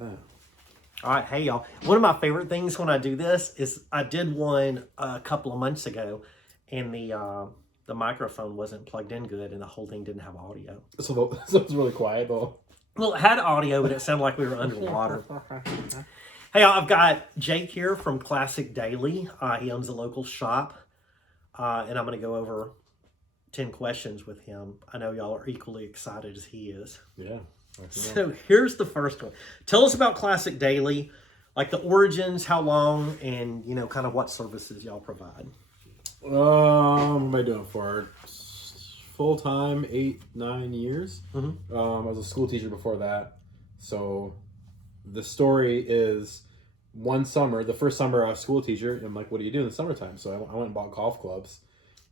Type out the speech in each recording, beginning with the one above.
All right, hey y'all. One of my favorite things when I do this is I did one a couple of months ago, and the microphone wasn't plugged in good, and the whole thing didn't have audio. So it's really quiet though. Well, it had audio, but it sounded like we were underwater. Hey, y'all, I've got Jake here from Classic Daily. He owns a local shop, and I'm going to go over 10 questions with him. I know y'all are equally excited as he is. Yeah. So here's the first one. Tell us about Classic Daily, like the origins, how long, and kind of what services y'all provide. What am I doing for? Full time, 8-9 years. Mm-hmm. I was a school teacher before that. So the story is one summer, the first summer I was a school teacher, I'm like, what do you do in the summertime? So I went and bought golf clubs.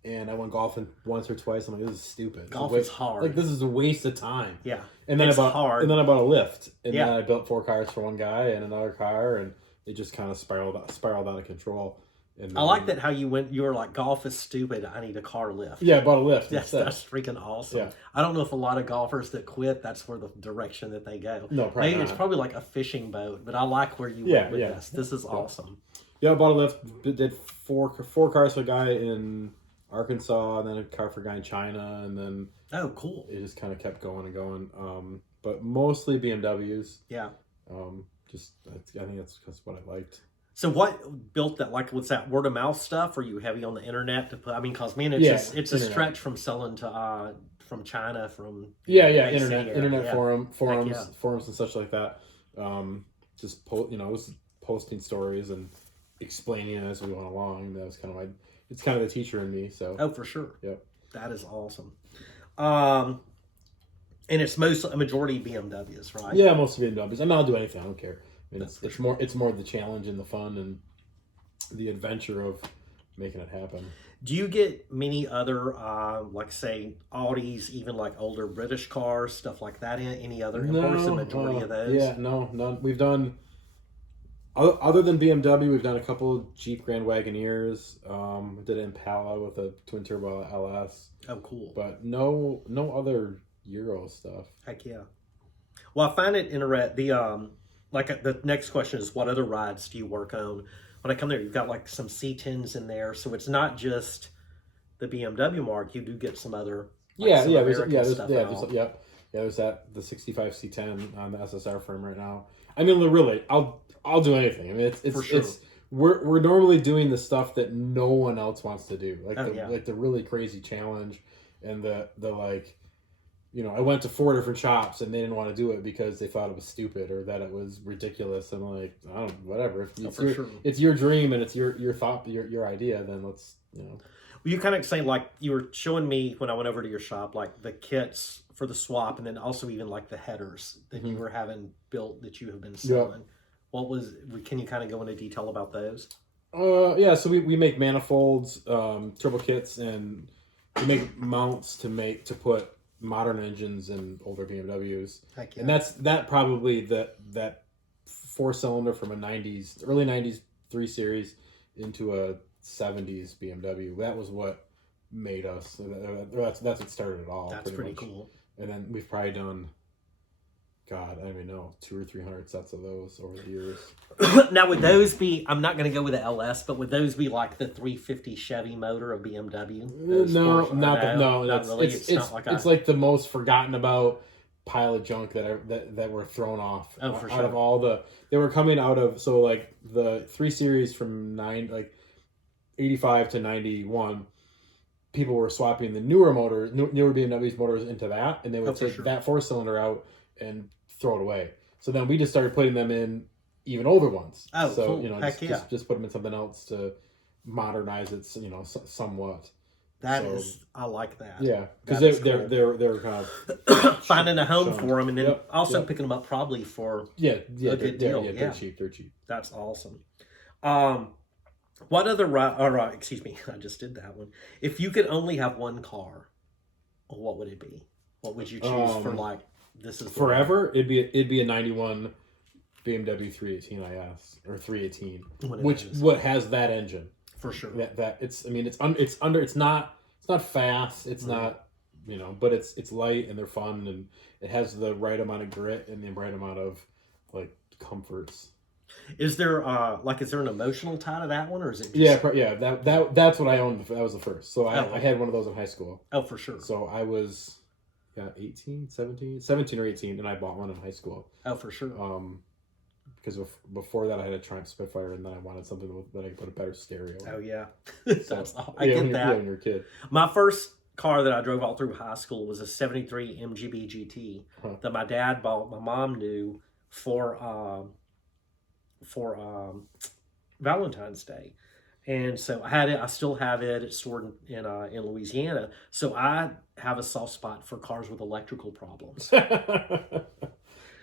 And I went golfing once or twice. I'm like, this is stupid. Golf is hard. Like, this is a waste of time. Yeah. And then I bought a lift. And Yeah. then I built 4 cars for one guy and another car, and it just kind of spiraled out of control. And then, I like that how you were like, golf is stupid, I need a car lift. Yeah, I bought a lift. That's freaking awesome. Yeah. I don't know if a lot of golfers that quit, that's where the direction that they go. No, probably Maybe not. It's probably like a fishing boat, but I like where you went with this. This is awesome. Yeah, I bought a lift, did 4 cars for a guy in Arkansas, and then a car for a guy in China, and then cool. It just kind of kept going and going. But mostly BMWs. Yeah. I think that's what I liked. So what built that? Like, what's that word of mouth stuff? Are you heavy on the internet to put? I mean, cause man, it's a stretch from selling to from China internet forums and such like that. Was posting stories and explaining it as we went along. That was kind of it's kind of the teacher in me. So for sure. Yep. That is awesome. And it's a majority BMWs, right? Yeah, mostly BMWs. I mean, I'll do anything. I don't care. I mean, it's more the challenge and the fun and the adventure of making it happen. Do you get many other, like say Audis, even like older British cars, stuff like that? Any other imports? The majority of those? Yeah, no, none. We've done. Other than BMW, we've done a couple of Jeep Grand Wagoneers. We did an Impala with a twin turbo LS. Oh, cool! But no other Euro stuff. Heck yeah! Well, I find it interesting. The next question is, what other rides do you work on? When I come there, you've got like some C10s in there, so it's not just the BMW mark. You do get some other there's the 65 C10 on the SSR frame right now. I mean, really, I'll do anything. I mean, it's we're normally doing the stuff that no one else wants to do, like the really crazy challenge, and the like. I went to 4 different shops and they didn't want to do it because they thought it was stupid or that it was ridiculous. And like, I don't know, whatever. If it's your dream and it's your thought, your idea, then let's. Well, you kind of say, like, you were showing me when I went over to your shop, like the kits for the swap, and then also even like the headers that you were having built that you have been selling. Yep. Can you kind of go into detail about those? So we make manifolds, turbo kits, and we make mounts to put modern engines in older BMWs. Heck yeah. And that probably that 4-cylinder from early 90s 3 Series into a 70s BMW. That was what made us. That's what started it all. That's pretty cool. And then we've probably done, God, I don't even know, 200 or 300 sets of those over the years. Now, would those be? I'm not going to go with the LS, but would those be like the 350 Chevy motor of BMW? It's like the most forgotten about pile of junk that were thrown off. For sure. Out of all they were coming out of like the 3 Series from 85 to 91. People were swapping the newer BMWs motors into that, and they would take that 4-cylinder out and throw it away. So then we just started putting them in even older ones. Cool. Just put them in something else to modernize it, somewhat. I like that. Yeah, because they're kind of finding a home for them, and then picking them up probably for a good deal. They're cheap. That's awesome. What other excuse me, I just did that one. If you could only have one car, what would it be? What would you choose for like? This is forever. It'd be a 91 BMW 318 IS or 318, what has that engine for sure. It's not fast. It's not but it's light and they're fun and it has the right amount of grit and the right amount of like comforts. Is there is there an emotional tie to that one, or is it just... That's what I owned. That was the first. So I had one of those in high school. Oh, for sure. So I was 17 or 18, and I bought one in high school. Oh, for sure. Because before that I had a Triumph Spitfire, and then I wanted something that I could put a better stereo in. Oh yeah. I get that. When you're a kid. My first car that I drove all through high school was a 73 MGB GT that my dad bought. My mom knew for Valentine's Day, and so I had it. I still have it. It's stored in Louisiana. So I have a soft spot for cars with electrical problems.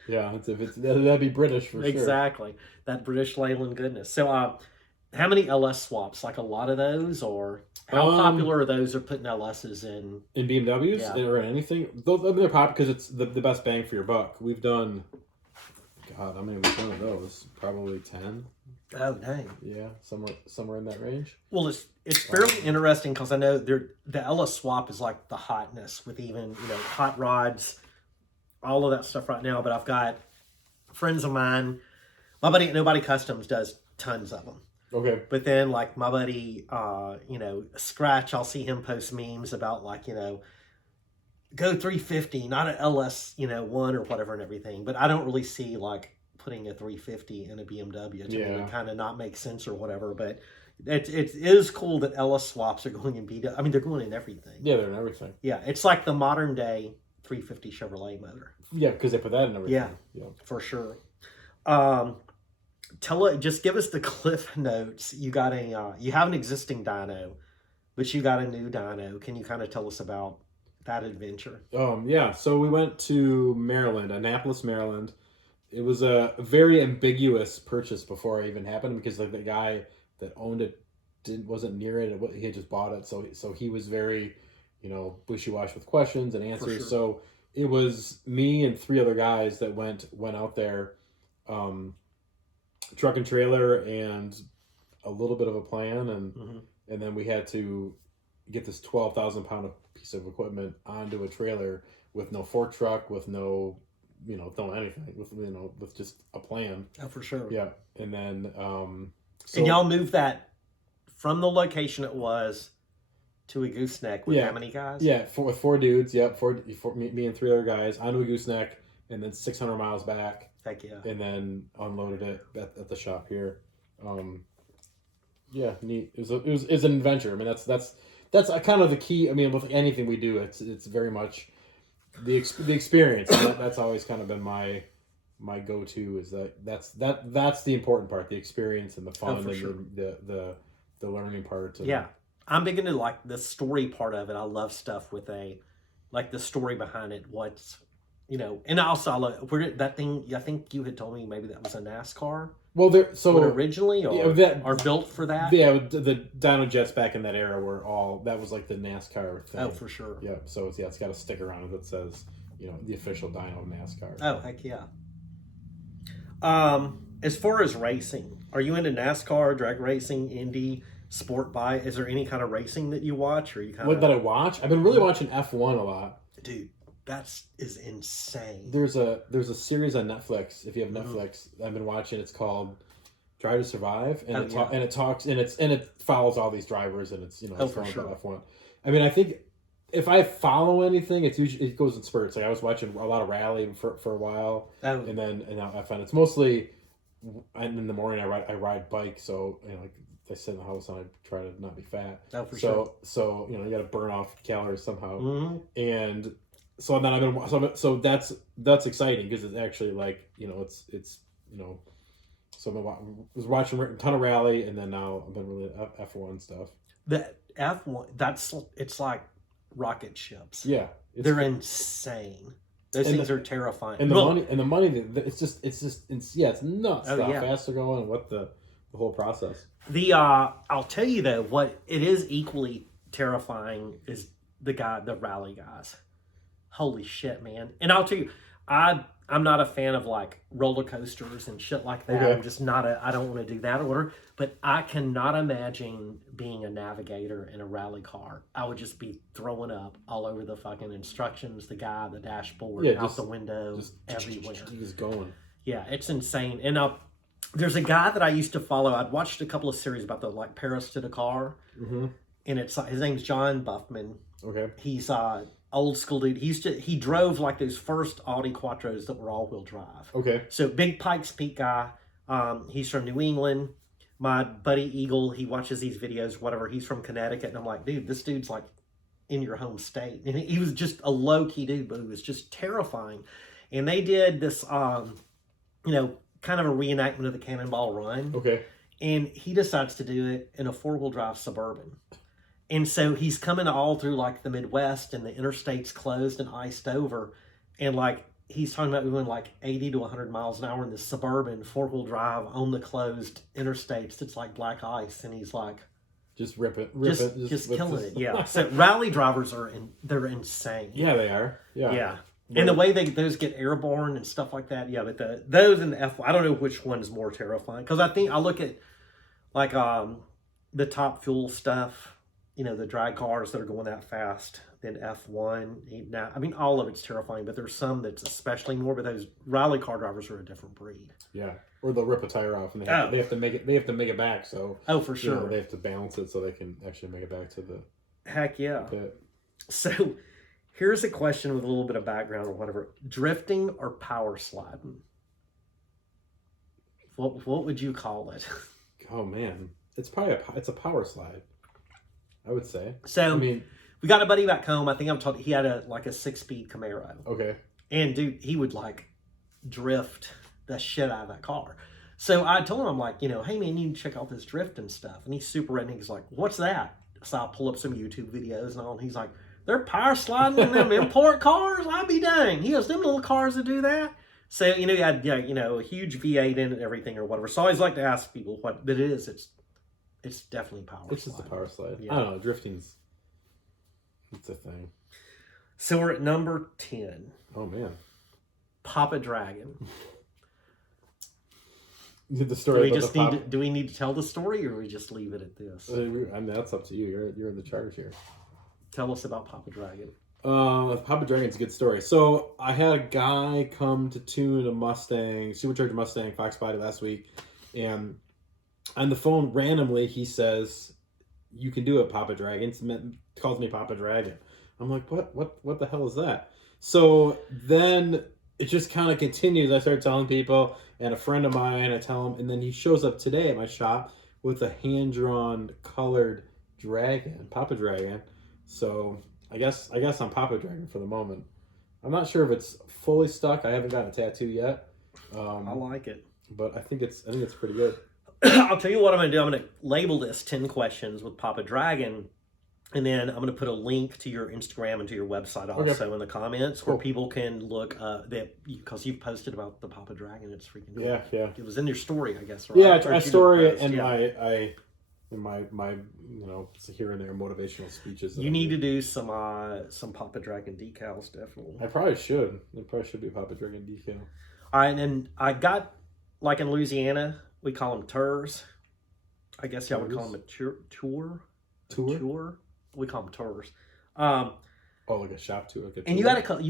Yeah, that'd be British for sure. Exactly, that British Leyland goodness. So, how many LS swaps? Like a lot of those, or how popular are those? Are putting LSs in BMWs or anything? Those, I mean, they're popular because it's the best bang for your buck. We've done, God, how many have we done of those? Probably 10. Oh dang! Yeah, somewhere in that range. Well, it's fairly interesting because I know the LS swap is like the hotness with even hot rods. All of that stuff right now, but I've got friends of mine. My buddy at Nobody Customs does tons of them. Okay. But then, like my buddy, Scratch, I'll see him post memes about go 350, not an LS, one or whatever and everything. But I don't really see like putting a 350 in a BMW. To me, it kind of not make sense or whatever. But it is cool that LS swaps are going in BMW. I mean, they're going in everything. Yeah, they're in everything. Yeah, it's like the modern day 350 Chevrolet motor. Yeah, because they put that in everything. Yeah, for sure. Just give us the cliff notes. You got you have an existing dyno, but you got a new dyno. Can you kind of tell us about that adventure? Yeah. So we went to Maryland, Annapolis, Maryland. It was a very ambiguous purchase before it even happened because the guy that owned it wasn't near it. He had just bought it, so he was very wishy-washy with questions and answers. Sure. So it was me and 3 other guys that went out there, truck and trailer and a little bit of a plan, and then we had to get this 12,000 pound piece of equipment onto a trailer with no fork truck, with no no anything, with just a plan. Oh, for sure. Yeah, and then and y'all moved that from the location it was to a gooseneck with how many guys? Yeah, with 4 dudes. Yep, me and 3 other guys onto a gooseneck, and then 600 miles back. Heck yeah! And then unloaded it at the shop here. Yeah, neat. It was an adventure. I mean, that's kind of the key. I mean, with anything we do, it's very much the experience. That's always kind of been my go-to. Is that's the important part, the experience and the fun and sure. the learning part. Yeah. I'm big into like the story part of it. I love stuff with the story behind it. What's, and also I love that thing. I think you had told me maybe that was a NASCAR. Well, originally or built for that. Yeah, the Dino jets back in that era were that was like the NASCAR thing. Oh, for sure. Yeah. So it's got a sticker on it that says the official Dino NASCAR. Oh, heck yeah. As far as racing, are you into NASCAR, drag racing, Indy? Sport bike? Is there any kind of racing that you watch, or you kind of... that I watch? I've been really watching F1 a lot. Dude, that is insane. There's a series on Netflix. If you have Netflix, I've been watching. It's called Drive to Survive, and it follows all these drivers, and it's for sure. F1. I mean, I think if I follow anything, it goes in spurts. Like I was watching a lot of rally for a while, and now F1. It's mostly in the morning. I ride bike, so I sit in the house and I try to not be fat. Oh, for sure. So you got to burn off calories somehow. Mm-hmm. And so then I've been so that's exciting because it's actually it's so I was watching a ton of rally, and then now I've been really F1 stuff. The F1 it's like rocket ships. Yeah, they're insane. Those things are terrifying. And the money it's nuts how fast they're going and what the whole process. I'll tell you though, what it is equally terrifying is the rally guys. Holy shit, man! And I'll tell you, I'm not a fan of like roller coasters and shit like that. Okay. I'm just not I don't want to do that order. But I cannot imagine being a navigator in a rally car. I would just be throwing up all over the fucking instructions, the dashboard, out the window, just everywhere. Just going. Yeah, it's insane. And there's a guy that I used to follow. I'd watched a couple of series about the like Paris to Dakar, and it's his name's John Buffman. Okay. He's old school dude. He drove like those first Audi Quattros that were all wheel drive. Okay. So big Pikes Peak guy. He's from New England. My buddy Eagle, he watches these videos, whatever. He's from Connecticut, and I'm like, dude, this dude's like in your home state. And he was just a low key dude, but he was just terrifying. And they did this, kind of a reenactment of the Cannonball Run. Okay. And he decides to do it in a 4-wheel drive Suburban. And so he's coming all through like the Midwest, and the interstate's closed and iced over. And like, he's talking about going like 80 to 100 miles an hour in this Suburban 4-wheel drive on the closed interstates. It's like black ice. And he's like, just rip it. Just killing it. Yeah. So rally drivers they're insane. Yeah, they are. Yeah. Yeah. And the way those get airborne and stuff like that, yeah. But those in the F1, I don't know which one is more terrifying, because I think I look at like the Top Fuel stuff, the drag cars that are going that fast. Then F1. Now, I mean, all of it's terrifying, but there's some that's especially more. But those rally car drivers are a different breed. Yeah, or they'll rip a tire off, and they have to make it back. So for sure, they have to balance it so they can actually make it back to the heck yeah. pit. So here's a question with a little bit of background or whatever: drifting or power sliding? What would you call it? Oh man, it's probably a power slide, I would say. So I mean, we got a buddy back home. I think I'm talking. He had a 6-speed Camaro. Okay. And dude, he would like drift the shit out of that car. So I told him, I'm like, hey man, you need to check out this drifting stuff. And he's super red. And he's like, what's that? So I pull up some YouTube videos and all. And he's like, they're power sliding in them import cars. I'll be dang. He goes, them little cars that do that. So he had a huge V8 in it and everything or whatever. So I always like to ask people what it is. It's definitely power slide. It's just a power slide. Yeah. I don't know. Drifting's it's a thing. So we're at number 10. Oh man. Papa Dragon. The story. Do we need to tell the story, or we just leave it at this? I mean, that's up to you. You're in the charge here. Tell us about Papa Dragon. Papa Dragon's a good story. So I had a guy come to tune a Mustang, supercharged Mustang Fox Body last week, and on the phone randomly he says, "You can do it, Papa Dragon." Calls me Papa Dragon. I'm like, what the hell is that? So then it just kind of continues. I start telling people, and a friend of mine, I tell him, and then he shows up today at my shop with a hand-drawn colored dragon, Papa Dragon. So I guess I'm Papa Dragon for the moment. I'm not sure if it's fully stuck. I haven't gotten a tattoo yet. I like it, but I think it's pretty good. I'll tell you what I'm going to do. I'm going to label this 10 questions with Papa Dragon, and then I'm going to put a link to your Instagram and to your website also in the comments where people can look because you've posted about the Papa Dragon. It's freaking cool. Yeah. It was in your story, I guess. Right? Yeah, my story and my here and there motivational speeches. You need to do some Papa Dragon decals, definitely. I probably should. There probably should be a Papa Dragon decal. All right, and then I got, like in Louisiana, we call them tours. I guess y'all would call them a tour. Tour? We call them tours. Like a shop tour. And you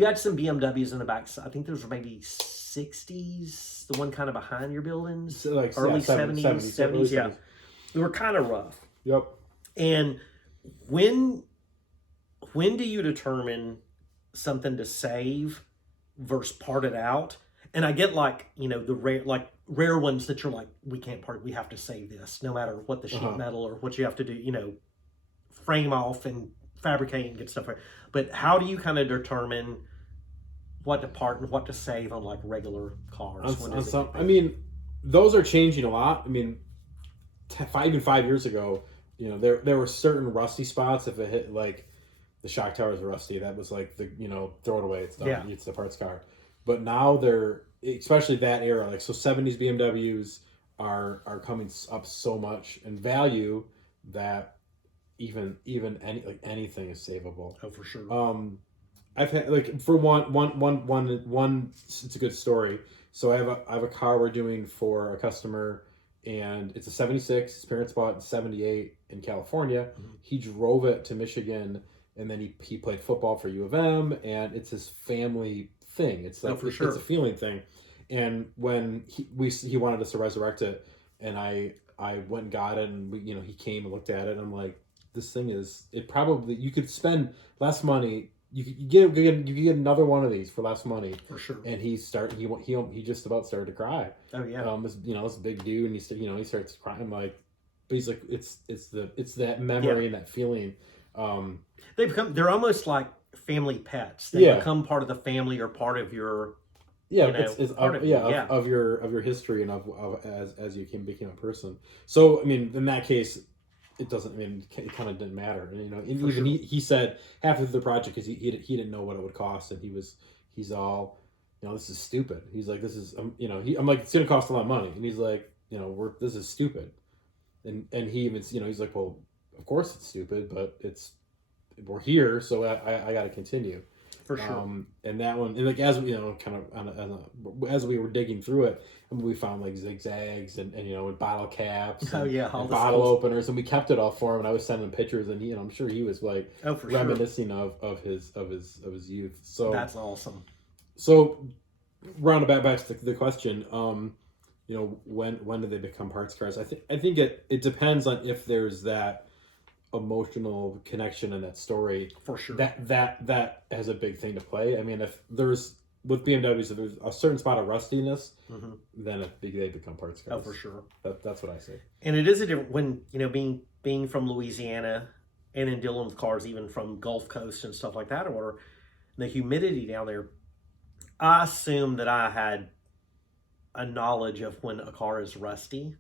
had some BMWs in the back. I think those were maybe 60s, the one kind of behind your buildings. So like early 70s, yeah. They were kind of rough. Yep. And when do you determine something to save versus part it out? And I get the rare ones that you're like, we can't part it. We have to save this, no matter what the sheet metal or what you have to do. Frame off and fabricate and get stuff right. But how do you kind of determine what to part and what to save on like regular cars? I mean, those are changing a lot. I mean, 5 years ago, there were certain rusty spots. If it hit like the shock tower is rusty, that was like throw it away. It's done. Yeah. It's the parts car. But now they're, especially that era, like 70s BMWs are coming up so much in value that even anything is savable. Oh, for sure. I've had for one. It's a good story. So I have a car we're doing for a customer, and it's a 76. His parents bought it in 78 in California. Mm-hmm. He drove it to Michigan, and then he played football for U of M, and it's his family thing. It's like it's a feeling thing. And when he wanted us to resurrect it, and I went and got it, and he came and looked at it, and I'm like, this thing is, you could spend less money. You could get another one of these for less money for sure. And he just about started to cry. Oh yeah. This big dude, and he starts crying. I'm like, but he's like, it's that memory and that feeling. They're almost like family pets. They become part of the family or part of your of your history and of as you became a person. So I mean, in that case, it doesn't. I mean, it kind of didn't matter. And, even he said half of the project because he didn't know what it would cost, and he's all, this is stupid. He's like, this is I'm like, it's gonna cost a lot of money, and he's like, this is stupid, and he even he's like, well, of course it's stupid, but we're here, so I got to continue. For sure. And that one, and like as as we were digging through it, we found like zigzags and and bottle caps, and bottle openers, and we kept it all for him. And I was sending him pictures, and I'm sure he was like reminiscing of his youth. So that's awesome. So roundabout back to the question, when do they become parts cars? I think it depends on if there's that emotional connection in that story. For sure. That has a big thing to play. I mean, if there's with BMWs, if there's a certain spot of rustiness, then they become parts cars. Oh, for sure. That's what I say. And it is a different when being from Louisiana and then dealing with cars even from Gulf Coast and stuff like that, or the humidity down there. I assume that I had a knowledge of when a car is rusty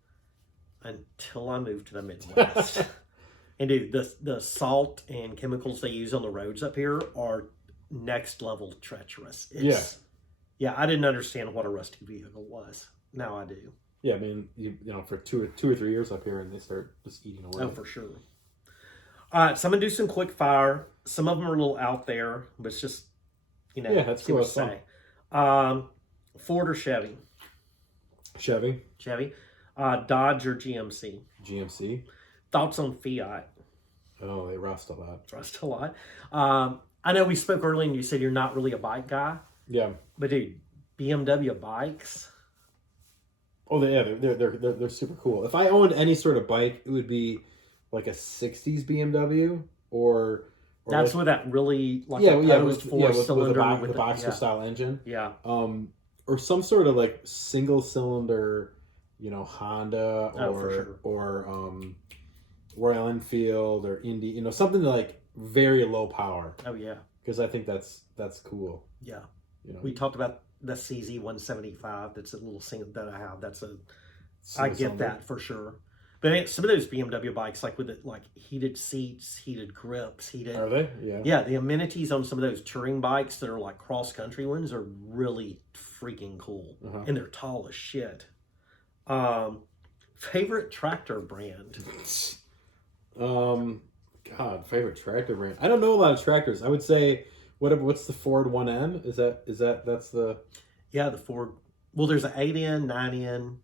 until I moved to the Midwest. And dude, the salt and chemicals they use on the roads up here are next level treacherous. Yeah, I didn't understand what a rusty vehicle was. Now I do. Yeah, I mean, for two or 3 years up here, and they start just eating away. Oh, for sure. All right, so I'm gonna do some quick fire. Some of them are a little out there, but it's just that's cool. Say. Ford or Chevy? Chevy. Dodge or GMC? GMC. Thoughts on Fiat? Oh, they rust a lot. I know we spoke earlier and you said you're not really a bike guy. Yeah. But dude, BMW bikes? Oh, they're super cool. If I owned any sort of bike, it would be like a 60s BMW or that's with that really four-cylinder with the boxer style engine. Yeah. Or some sort of like single cylinder, Honda or Royal Enfield or Indy, something like very low power. Oh yeah. Because I think that's cool. Yeah. We talked about the CZ 175. That's a little single that I have. I get that for sure. But some of those BMW bikes, like with heated seats, heated grips, Are they? Yeah. Yeah, the amenities on some of those touring bikes that are like cross country ones are really freaking cool, and they're tall as shit. Favorite tractor brand? Favorite tractor brand. I don't know a lot of tractors. I would say what's the Ford 1N? That's the the Ford. Well, there's an 8N, 9N.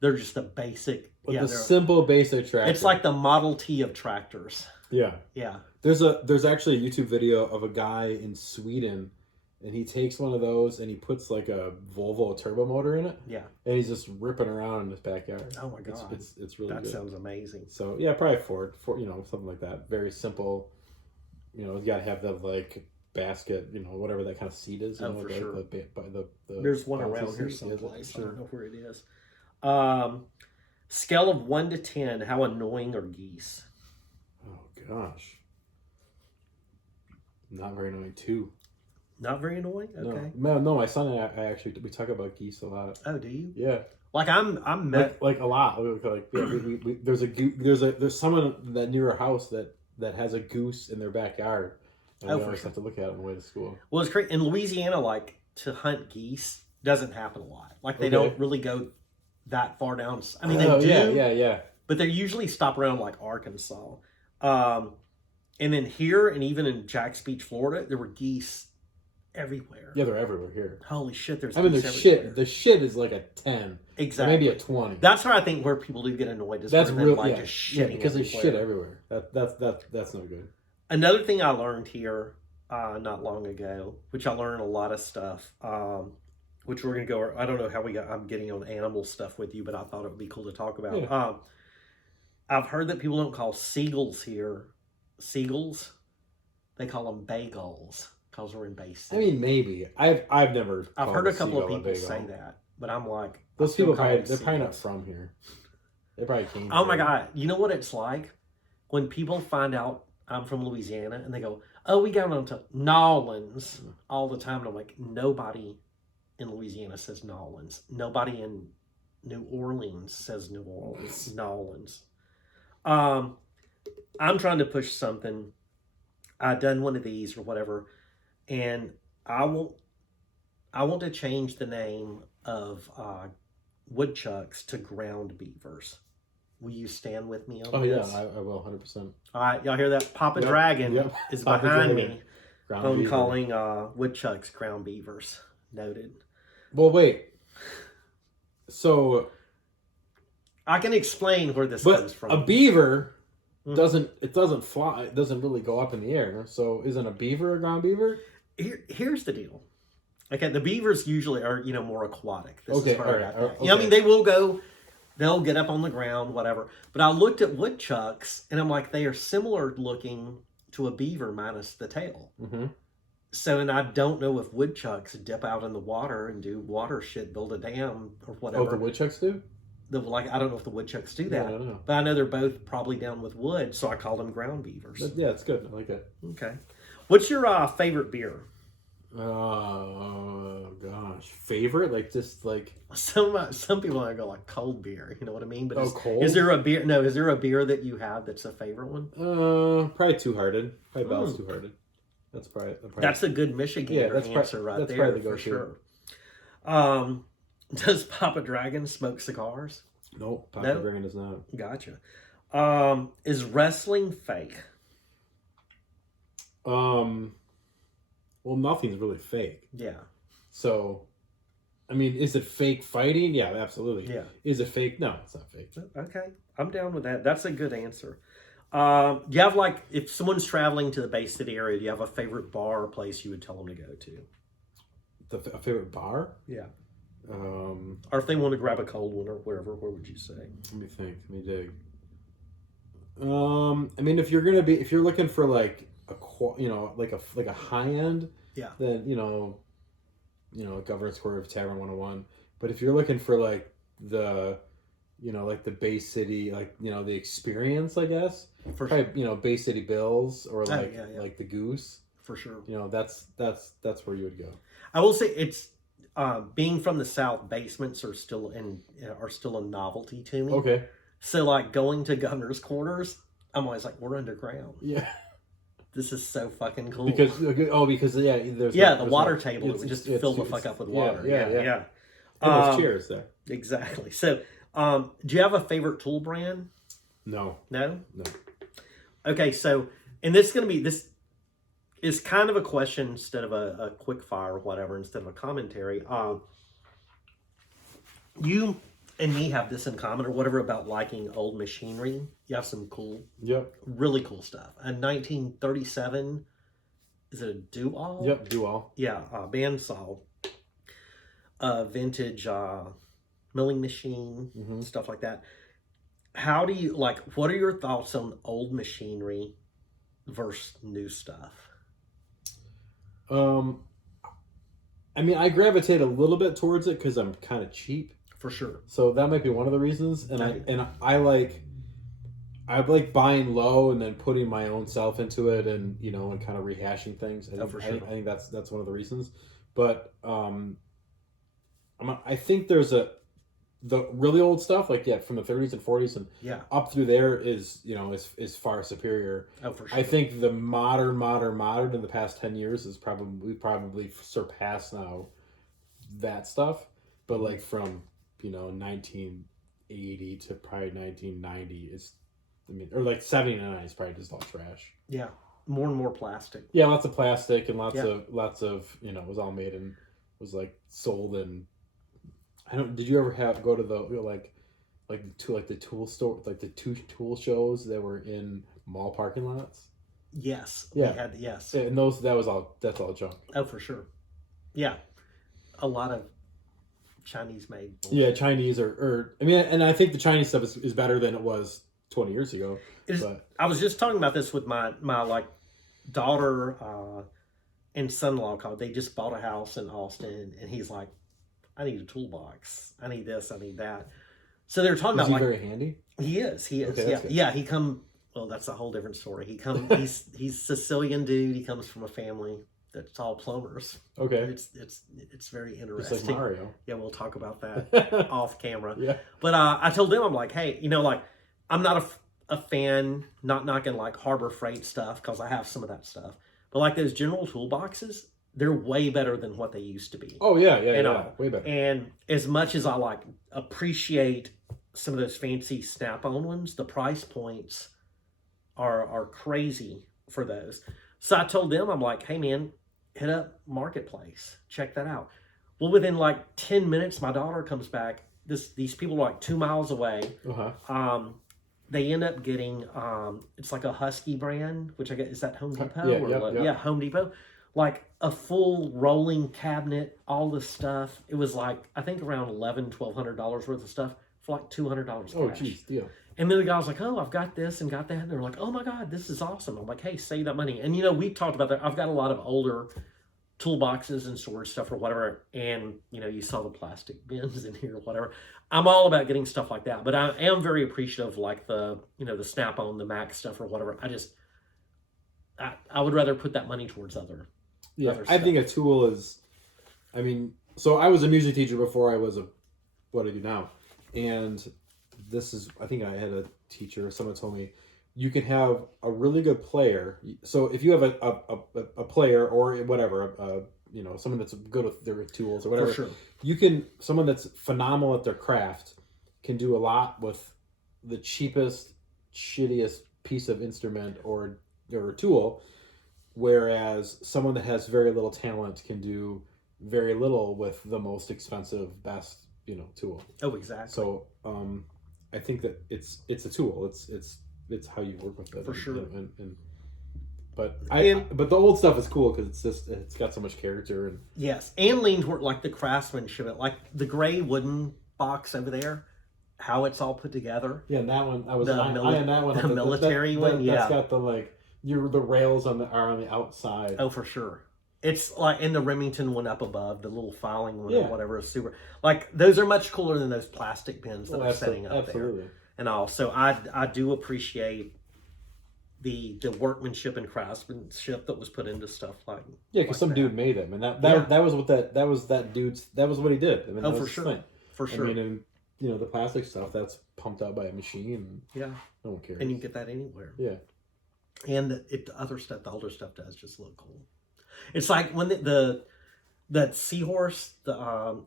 They're just the basic. Simple basic tractor. It's like the Model T of tractors. Yeah. Yeah. There's actually a YouTube video of a guy in Sweden, and he takes one of those and he puts like a Volvo turbo motor in it. Yeah. And he's just ripping around in his backyard. Oh my god. It's really good. That sounds amazing. So yeah, probably Ford, something like that. Very simple. You got to have the like basket, whatever that kind of seat is. For sure. The There's one around here someplace. Sure. I don't know where it is. Scale of 1 to 10, how annoying are geese? Oh gosh. Not very annoying. 2. Not very annoying? Okay. No, my son and I actually we talk about geese a lot. Oh, do you? Yeah. Like I'm met like a lot. Like there's someone that near our house that has a goose in their backyard. And we always have to look at it on the way to school. Well, it's great in Louisiana. Like to hunt geese doesn't happen a lot. Like they don't really go that far down. I mean, they do. Yeah. But they usually stop around like Arkansas. And then here and even in Jack's Beach, Florida, there were geese everywhere. Yeah, they're everywhere here. Holy shit, there's geese everywhere. The shit is like a 10. Exactly. Maybe a 20. That's where I think where people do get annoyed is just shitting because they shit everywhere. That's no good. Another thing I learned here not long ago, which I learned a lot of stuff. which we're gonna go. I don't know how I'm getting on animal stuff with you, but I thought it would be cool to talk about. Yeah. I've heard that people don't call seagulls here seagulls; they call them bagels because we're in Bay City. I mean, maybe I've never. I've heard a couple of people say that, but I'm like, those people they're probably not from here. They probably came. Oh my God! You know what it's like when people find out I'm from Louisiana and they go, "Oh, we got onto Nolans all the time," and I'm like, nobody in Louisiana says Nolans. Nobody in New Orleans says New Orleans. Nolans. I'm trying to push something. I've done one of these or whatever, and I want to change the name of woodchucks to ground beavers. Will you stand with me on this? Oh yeah, I will, 100%. All right, y'all hear that? Papa Dragon is behind me. I'm calling woodchucks ground beavers. Noted. Well, wait. So I can explain where this comes from. A beaver doesn't fly. It doesn't really go up in the air. So isn't a beaver a ground beaver? Here's the deal. Okay, the beavers usually are more aquatic. This is where I got that. Okay. I mean, they'll get up on the ground, whatever. But I looked at woodchucks, and I'm like, they are similar looking to a beaver minus the tail. Mm-hmm. So, and I don't know if woodchucks dip out in the water and do water shit, build a dam or whatever. Oh, the woodchucks do? I don't know if the woodchucks do that. Yeah, I don't know. But I know they're both probably down with wood, so I call them ground beavers. Yeah, it's good. I like it. Okay. What's your favorite beer? Oh gosh, favorite? Like just like some people want to go like cold beer. You know what I mean? But cold? Is there a beer? No, is there a beer that you have that's a favorite one? Probably Two Hearted. Probably Bell's Two Hearted. That's a good Michigan answer right there for sure. Does Papa Dragon smoke cigars? Nope, Papa Dragon does not. Gotcha. Is wrestling fake? Well, nothing's really fake. Yeah. So, I mean, is it fake fighting? Yeah, absolutely. Yeah. Is it fake? No, it's not fake. Okay, I'm down with that. That's a good answer. Do you have if someone's traveling to the Bay City area, do you have a favorite bar or place you would tell them to go to? A favorite bar? Yeah. Or if they want to grab a cold one or wherever, where would you say? Let me think. Let me dig. I mean, if you're looking for like a high end, then Governor's Quarter of Tavern 101. But if you're looking for like the Bay City, the experience, I guess, probably, Bay City Bills or like the Goose, for sure. That's where you would go. I will say it's being from the South, basements are still a novelty to me. Okay. So going to Governor's Quarters, I'm always like, we're underground. Yeah. This is so fucking cool. Because there's the water table would just fill the fuck up with water. Yeah. And there's cheers there. Exactly. So, do you have a favorite tool brand? No. No? No. Okay, so, and this is kind of a question instead of a quick fire or whatever, instead of a commentary. You and me have this in common or whatever about liking old machinery. You have some really cool stuff. A 1937, is it a do-all? Yep, do-all. Yeah, bandsaw, vintage milling machine, stuff like that. How do you, what are your thoughts on old machinery versus new stuff? I mean, I gravitate a little bit towards it because I'm kind of cheap. For sure. So that might be one of the reasons. And I like buying low and then putting my own self into it and and kind of rehashing things. I think that's one of the reasons. But I think there's the really old stuff from the 30s and 40s and up through there is far superior. Oh, for sure. I think the modern in the past 10 years is probably surpassed now that stuff. But from 1980 to probably 1990 or 79 is probably just all trash. Yeah, more and more plastic. Yeah, lots of plastic and lots of it was all made and was sold and did you ever go to the the tool store, the two tool shows that were in mall parking lots? Yes. Yeah. Yes. And that's all junk. Oh, for sure. Yeah. A lot of Chinese made. Yeah, Chinese or I mean, and I think the Chinese stuff is better than it was 20 years ago. But I was just talking about this with my like daughter and son-in-law. Called. They just bought a house in Austin, and he's like, "I need a toolbox. I need this. I need that." So they're talking about he like very handy. He is. Okay, yeah. He come. Well, that's a whole different story. He's Sicilian dude. He comes from a family that's all plumbers. Okay. It's very interesting. Just like Mario. Yeah, we'll talk about that off camera. Yeah. But I told them, I'm like, hey, like, I'm not a fan, not knocking like Harbor Freight stuff because I have some of that stuff. But like those general toolboxes, they're way better than what they used to be. Oh yeah, way better. And as much as I like appreciate some of those fancy Snap-on ones, the price points are crazy for those. So I told them, I'm like, hey man, hit up Marketplace, check that out. Well, within like 10 minutes, my daughter comes back. These people are like 2 miles away. They end up getting it's like a Husky brand, which I guess is that Home Depot? Yeah, Home Depot. Like a full rolling cabinet, all the stuff. It was like I think around $1,100-$1,200 worth of stuff for like $200 cash. Oh, geez, deal. And then the guy was like, "Oh, I've got this and got that." And they're like, "Oh my God, this is awesome." I'm like, "Hey, save that money." And we talked about that. I've got a lot of older toolboxes and storage stuff or whatever. And you saw the plastic bins in here or whatever. I'm all about getting stuff like that. But I am very appreciative of like the the Snap-on, the Mac stuff or whatever. I would rather put that money towards other stuff. I think a tool is, I mean, so I was a music teacher before I was what I do now. And this is, I think I had a teacher, someone told me, you can have a really good player. So if you have a player or whatever, someone that's good with their tools or whatever, for sure. Someone that's phenomenal at their craft can do a lot with the cheapest, shittiest piece of instrument or tool, whereas someone that has very little talent can do very little with the most expensive, best, tool. Oh, exactly. So, I think that it's a tool. It's how you work with it. For sure. But the old stuff is cool because it's got so much character and yes, and lean toward like the craftsmanship, like the gray wooden box over there, how it's all put together. Yeah, and that one I in that one. The military one. Yeah, that's got the the rails are on the outside. Oh, for sure. It's like in the Remington one up above, the little filing one or whatever is super. Like those are much cooler than those plastic bins that are setting up there. And also, I do appreciate the workmanship and craftsmanship that was put into stuff like because some dude made them, and that was what he did. I mean, for sure, for sure. I mean, and, the plastic stuff that's pumped out by a machine. Yeah, no one cares, and you can get that anywhere. Yeah, and the older stuff does just look cool. It's like when that Seahorse, the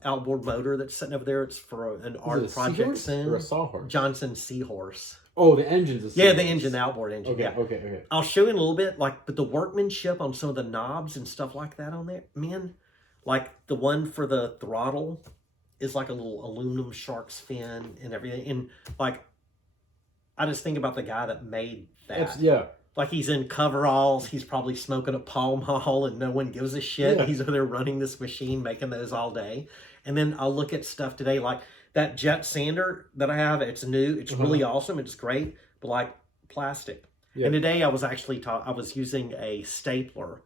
outboard motor that's sitting over there. It's for an art project soon. Or a Sawhorse? Johnson Seahorse. Oh, the engine's the engine, the outboard engine. Okay, yeah. Okay. I'll show you in a little bit, but the workmanship on some of the knobs and stuff like that on there, man. Like the one for the throttle is like a little aluminum shark's fin and everything. And I just think about the guy that made that. Like he's in coveralls, he's probably smoking a Pall Mall and no one gives a shit. Yeah. He's over there running this machine, making those all day. And then I'll look at stuff today, like that jet sander that I have, it's new, it's really awesome, it's great, but plastic. Yeah. And today I was actually I was using a stapler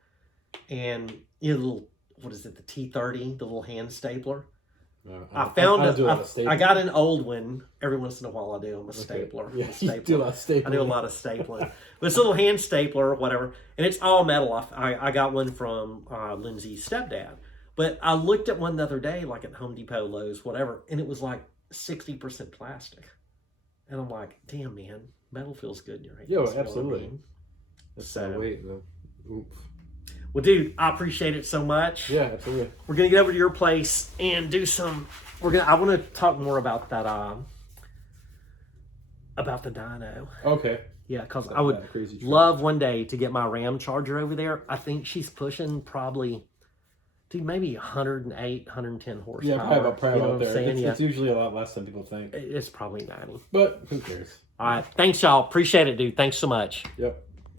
and what is it, the T30, the little hand stapler. I got an old one. Every once in a while I do. I'm a stapler. Yeah, I do a lot of stapling. But it's a little hand stapler or whatever. And it's all metal. I got one from Lindsay's stepdad. But I looked at one the other day, like at Home Depot, Lowe's, whatever, and it was like 60% plastic. And I'm like, damn, man, metal feels good in your hands. Yeah, absolutely. Well, dude, I appreciate it so much. Yeah, absolutely. We're gonna get over to your place and do some. I want to talk more about that. About the Dino. Okay. Yeah, because I would love one day to get my Ram Charger over there. I think she's pushing probably, dude, maybe 108, 110 horsepower. Yeah, probably about there. It's usually a lot less than people think. It's probably 90. But who cares? All right. Thanks, y'all. Appreciate it, dude. Thanks so much. Yep.